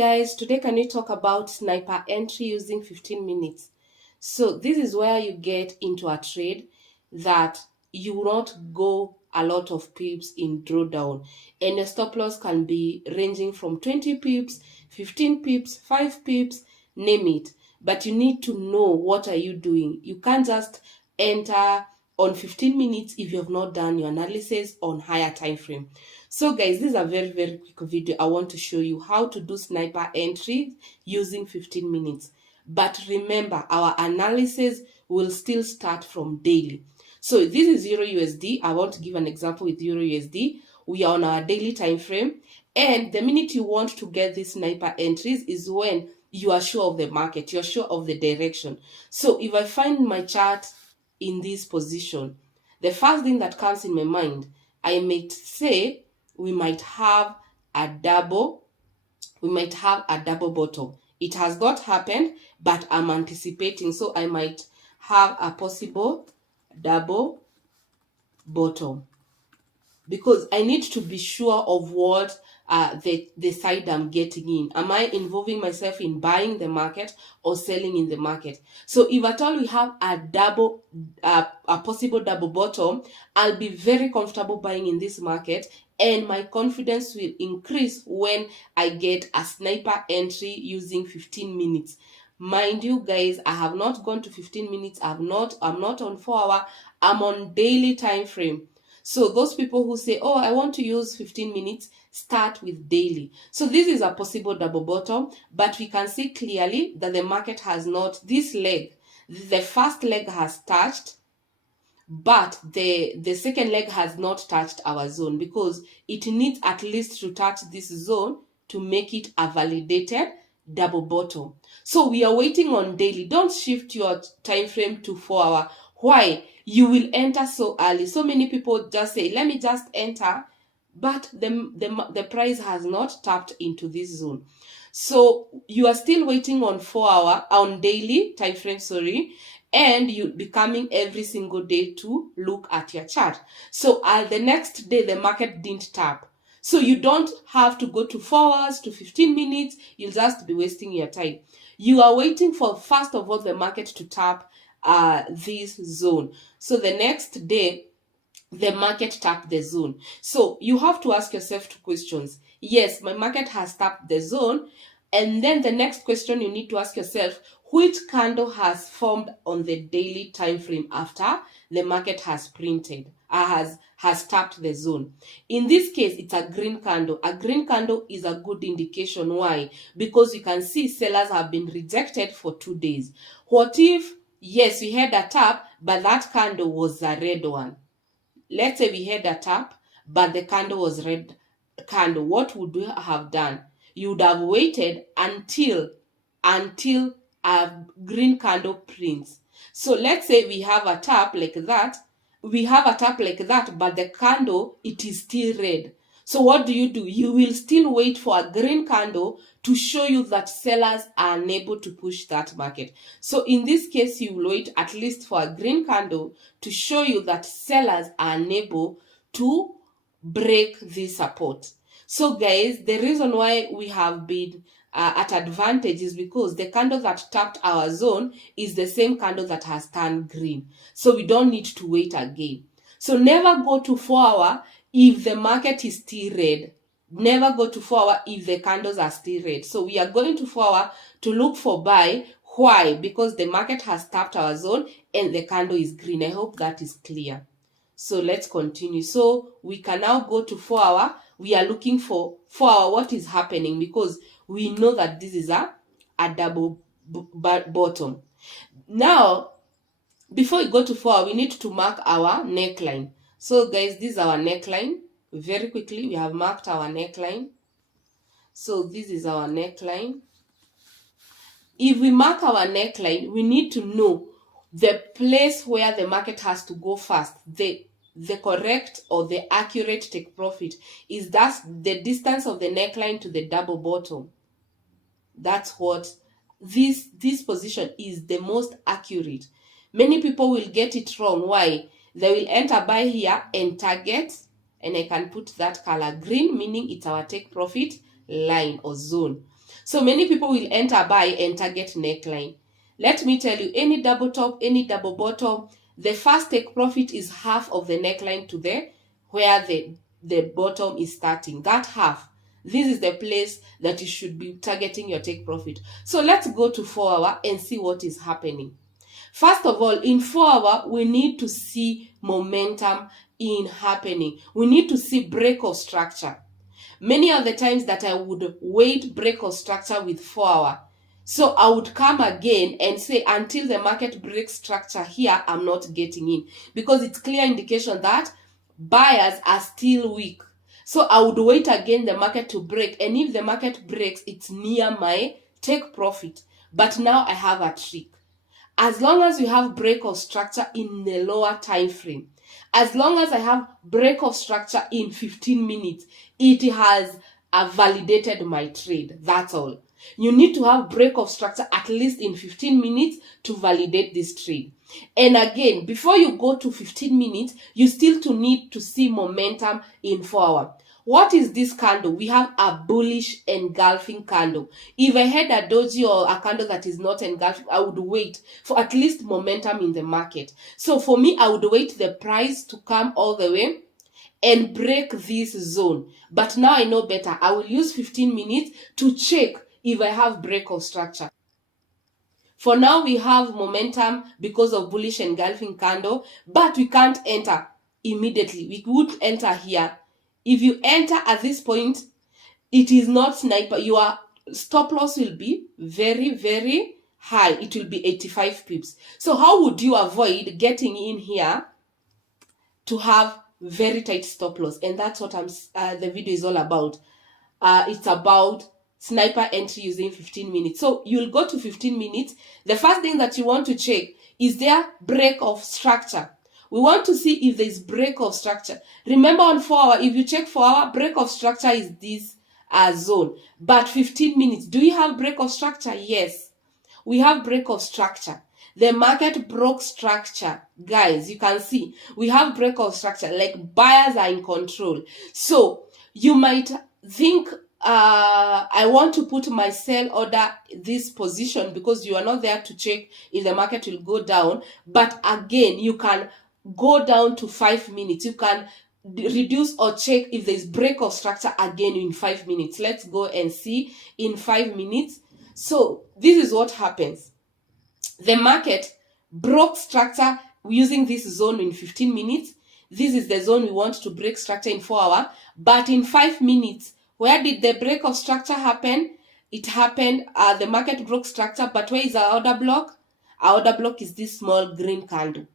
guys, today can we talk about sniper entry using 15 minutes. So this is where you get into a trade that you will not go a lot of pips in drawdown, and your stop loss can be ranging from 20 pips, 15 pips, 5 pips, name it. But you need to know what are you doing. You can't just enter on 15 minutes if you have not done your analysis on higher time frame. So guys, this is a very quick video. I want to show you how to do sniper entry using 15 minutes. But remember, our analysis will still start from daily. So this is Euro USD. I want to give an example with Euro USD. We are on our daily time frame, and the minute you want to get these sniper entries is when you are sure of the market, you're sure of the direction. So if I find my chart in this position, the first thing that comes in my mind, I might say we might have a double bottom. It has not happened, but I'm anticipating, so I might have a possible double bottom, because I need to be sure of what the side I'm getting in. Am I involving myself in buying the market or selling in the market? So if at all we have a possible double bottom, I'll be very comfortable buying in this market, and my confidence will increase when I get a sniper entry using 15 minutes. Mind you guys, I have not gone to 15 minutes. I'm not on 4 hour. I'm on daily time frame. So those people who say, oh, I want to use 15 minutes, start with daily. So this is a possible double bottom, but we can see clearly that the market has not, this leg, the first leg has touched, but the second leg has not touched our zone, because it needs at least to touch this zone to make it a validated double bottom. So we are waiting on daily. Don't shift your time frame to 4 hour. Why? You will enter so early. So many people just say, let me just enter, but the price has not tapped into this zone. So you are still waiting on 4 hour, on daily time frame, and you be coming every single day to look at your chart. So the next day the market didn't tap. So you don't have to go to 4 hours to 15 minutes. You'll just be wasting your time. You are waiting for, first of all, the market to tap this zone. So the next day the market tapped the zone. So you have to ask yourself two questions. Yes, my market has tapped the zone. And then the next question you need to ask yourself, which candle has formed on the daily time frame after the market has printed, has tapped the zone? In this case, it's a green candle. A green candle is a good indication. Why? Because you can see sellers have been rejected for 2 days. What if, yes, we had a tap, but that candle was a red one? Let's say we had a tap, but the candle was red candle. What would we have done? You would have waited until a green candle prints. So let's say we have a tap like that. But the candle, it is still red. So what do? You will still wait for a green candle to show you that sellers are unable to push that market. So in this case, you will wait at least for a green candle to show you that sellers are unable to break this support. So guys, the reason why we have been at advantage is because the candle that tapped our zone is the same candle that has turned green. So we don't need to wait again. So never go to 4 hour if the market is still red. Never go to 4 hour if the candles are still red. So we are going to 4 hour to look for buy. Why? Because the market has tapped our zone and the candle is green. I hope that is clear. So let's continue. So we can now go to 4 hour. We are looking for 4 hour. What is happening? Because we know that this is a double bottom. Now, before we go to 4 hour, we need to mark our neckline. So guys, this is our neckline. Very quickly, we have marked our neckline. So this is our neckline. If we mark our neckline, we need to know the place where the market has to go first. The correct or the accurate take profit is that the distance of the neckline to the double bottom. That's what this position is the most accurate. Many people will get it wrong. Why? They will enter buy here and target, and I can put that color green, meaning it's our take profit line or zone. So many people will enter buy and target neckline. Let me tell you, any double top, any double bottom, the first take profit is half of the neckline to the where the bottom is starting. That half. This is the place that you should be targeting your take profit. So let's go to 4 hour and see what is happening. First of all, in 4 hour, we need to see momentum in happening. We need to see break of structure. Many of the times that I would wait break of structure with 4 hour. So I would come again and say until the market breaks structure here, I'm not getting in. Because it's clear indication that buyers are still weak. So I would wait again the market to break. And if the market breaks, it's near my take profit. But now I have a trick. As long as you have break of structure in the lower time frame, as long as I have break of structure in 15 minutes, it has validated my trade. That's all. You need to have break of structure at least in 15 minutes to validate this trade. And again, before you go to 15 minutes, you still need to see momentum in 4 hour. What is this candle? We have a bullish engulfing candle. If I had a doji or a candle that is not engulfing, I would wait for at least momentum in the market. So for me, I would wait the price to come all the way and break this zone. But now I know better. I will use 15 minutes to check if I have break of structure. For now, we have momentum because of bullish engulfing candle, but we can't enter immediately. We would enter here. If you enter at this point, it is not sniper. Your stop loss will be very, very high. It will be 85 pips. So how would you avoid getting in here to have very tight stop loss? And that's what the video is all about. It's about sniper entry using 15 minutes. So you'll go to 15 minutes. The first thing that you want to check is there break of structure. We want to see if there's break of structure. Remember on 4 hour, if you check 4 hour, break of structure is this zone. But 15 minutes, do you have break of structure? Yes, we have break of structure. The market broke structure. Guys, you can see we have break of structure, like buyers are in control. So you might think, I want to put my sell order this position because you are not there to check if the market will go down. But again, you can go down to 5 minutes. You can reduce or check if there's break of structure again in 5 minutes. Let's go and see in 5 minutes. So this is what happens. The market broke structure using this zone in 15 minutes. This is the zone we want to break structure in 4 hours. But in 5 minutes, where did the break of structure happen? It happened, the market broke structure, but where is our order block? Our order block is this small green candle.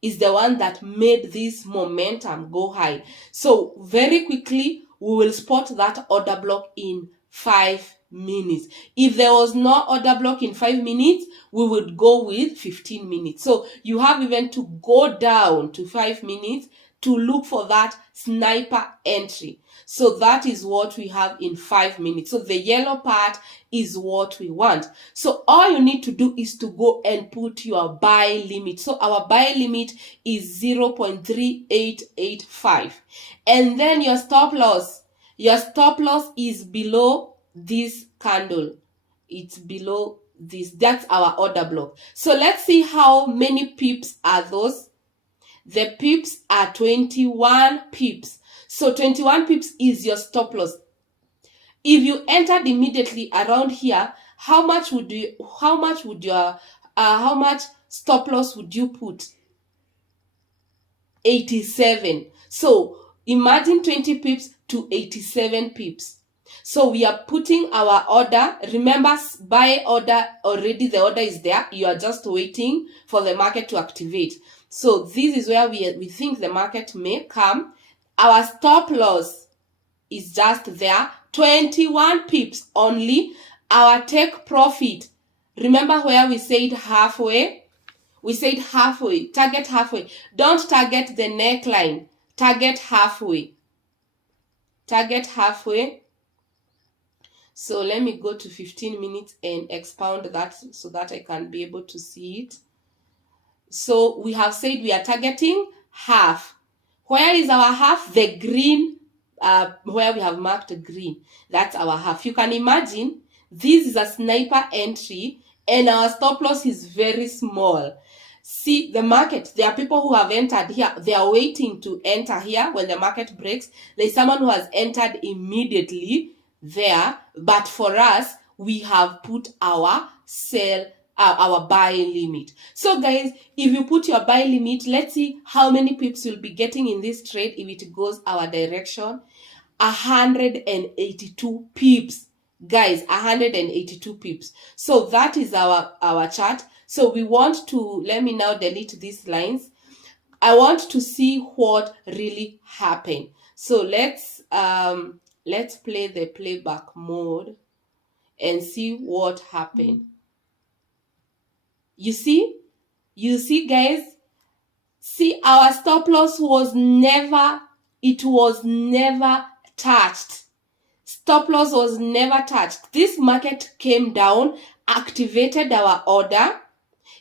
Is the one that made this momentum go high. So very quickly, we will spot that order block in 5 minutes. If there was no order block in 5 minutes, we would go with 15 minutes. So you have even to go down to 5 minutes to look for that sniper entry. So that is what we have in 5 minutes. So the yellow part is what we want. So all you need to do is to go and put your buy limit. So our buy limit is 0.3885. And then your stop loss is below this candle. It's below this. That's our order block. So let's see how many pips are those. The pips are 21 pips. So 21 pips is your stop loss. If you entered immediately around here, how much stop loss would you put? 87. So imagine 20 pips to 87 pips. So we are putting our order. Remember, buy order already, the order is there. You are just waiting for the market to activate. So this is where we think the market may come. Our stop loss is just there, 21 pips only. Our take profit, remember where we said halfway? We said halfway, target halfway. Don't target the neckline, target halfway. Target halfway. So let me go to 15 minutes and expound that so that I can be able to see it. So we have said we are targeting half. Where is our half? The green, where we have marked green. That's our half. You can imagine This is a sniper entry and our stop loss is very small. See the market, there are people who have entered here, they are waiting to enter here when the market breaks. There's someone who has entered immediately there, but for us, we have put our sell, our buy limit. So guys, if you put your buy limit, let's see how many pips you'll be getting in this trade if it goes our direction. 182 pips, guys, 182 pips. So that is our chart. So we want to, let me now delete these lines. I want to see what really happened. So let's play the playback mode and see what happened. You see guys, see our stop loss was never touched. Stop loss was never touched. This market came down, activated our order.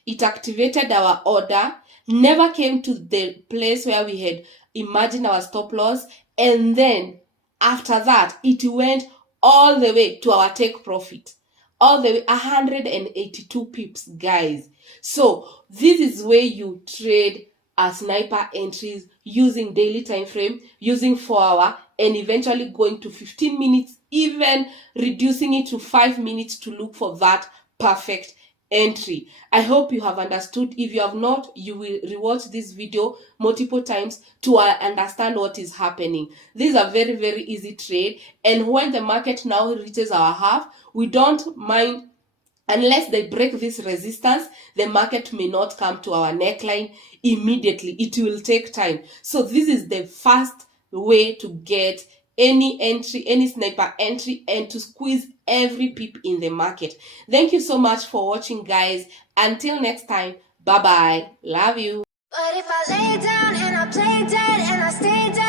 It activated our order, never came to the place where we had imagined our stop loss, and then after that it went all the way to our take profit, all the way 182 pips, guys. So this is where you trade a sniper entries using daily time frame, using 4 hour, and eventually going to 15 minutes, even reducing it to 5 minutes to look for that perfect entry. I hope you have understood. If you have not, you will rewatch this video multiple times to understand what is happening. This is a very, very easy trade, and when the market now reaches our half, we don't mind. Unless they break this resistance, the market may not come to our neckline immediately. It will take time. So this is the fast way to get any entry, any sniper entry, and to squeeze every pip in the market. Thank you so much for watching, guys. Until next time, bye bye. Love you. But if I lay down and I play dead and I stay dead